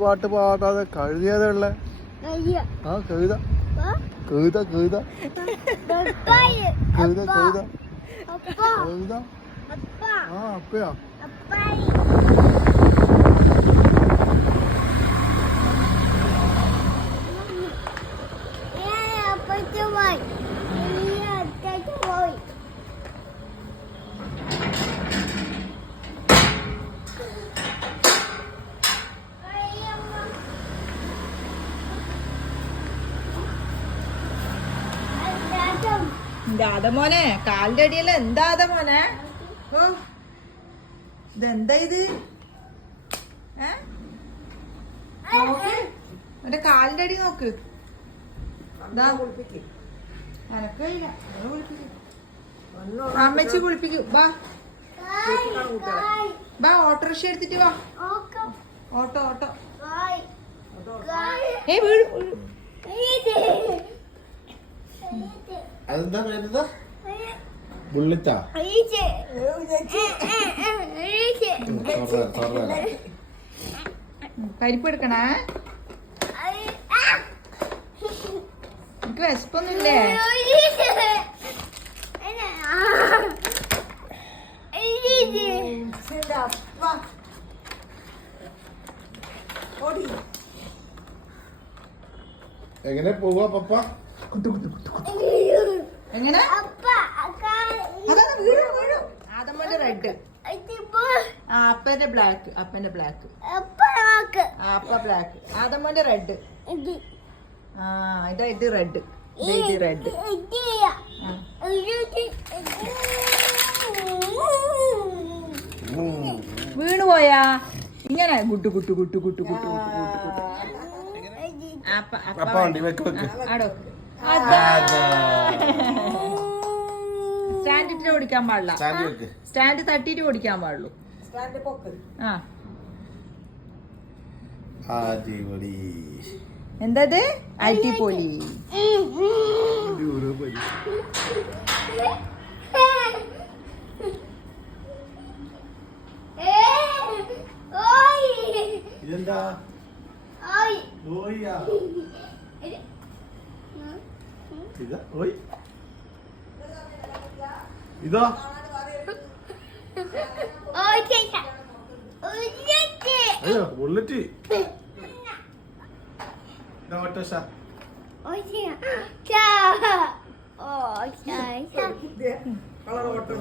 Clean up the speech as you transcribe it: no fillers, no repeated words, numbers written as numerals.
പാട്ട് പാടാതെ കഴുതിയതുള്ള ആ കവിത കവിത കവിത കവിത കവിത കവിത ആ അപ്പയാ എന്താ മോനെ കാലിന്റെ അടിയല്ല എന്താ മോനെ ഓ ഇതെന്താ ഇത് എന്റെ കാലിന്റെ അടി നോക്ക് അനക്കില്ല അമ്മച്ചി കുളിപ്പിക്കൂ ബാ ബാ ഓട്ടോറിക്ഷ എടുത്തിട്ട് വാ ഓട്ടോ ഓട്ടോ ഏ വീഴു അതെന്താ പേരെന്താ ബുള്ളറ്റാ കരിപ്പ് എടുക്കണേ എനിക്ക് വിശപ്പൊന്നുമില്ലേ എങ്ങനെ പോവാ പപ്പ എങ്ങനെ ആദമ്മന്റെ റെഡ് അപ്പന്റെ ബ്ലാക്ക് അപ്പന്റെ ബ്ലാക്ക് അപ്പ ബ്ലാക്ക് ആദമ്മന്റെ റെഡ് ആ ഇതാ ഇത് റെഡ് ഇത് റെഡ് വീണു പോയാ ഇങ്ങനെ ഗുട്ടു ഗുട്ടു ഗുട്ടു ഗുട്ടു ഗുട്ടു ഗുട്ടു ആടോ സ്റ്റാൻഡ് ഇട്ടിട്ട് ഓടിക്കാൻ പാടില്ല സ്റ്റാൻഡ് തട്ടിട്ട് ഓടിക്കാൻ പാടുള്ളൂ ആ എന്തത് അടിപൊളി ഇതെന്താ ഇതോ അയ്യോ ബുള്ളറ്റ് ഓട്ടോഷ കളർ ഓട്ടോ